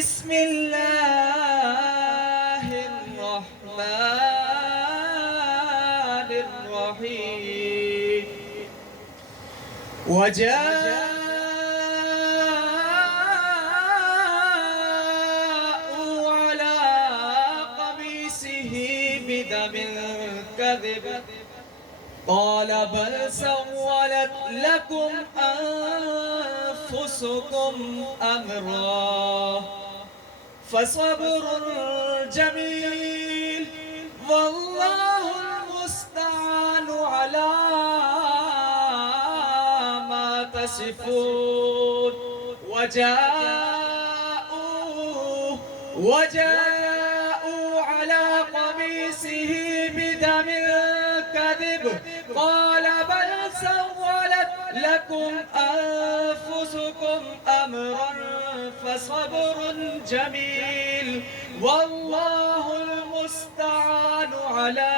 بسم الله الرحمن الرحيم. وجاءوا على قميصه بدم كذب قال بل سولت لكم أنفسكم أمرا فصبر جميل والله المستعان على ما تصفون. وجاءوا على قميصه بدم كذب قال بل سولت لكم أنفسكم أمرا فصبر جميل والله المستعان على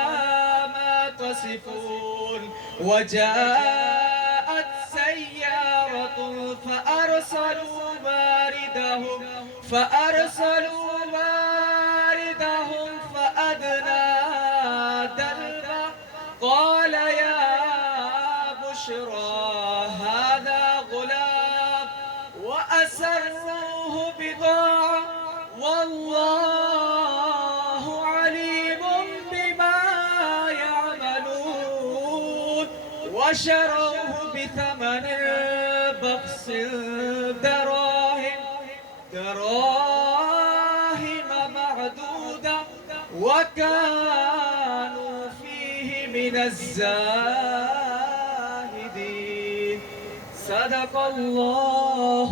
ما تصفون. وجاءت سيارة فأرسلوا واردهم فأدلى دلوه قال يا بشرى هذا غلام وأسروه بضاعة والله عليم بما يعملون. وشروه بثمن بخس دراهم معدودة وكانوا فيه من الزاهدين. صدق الله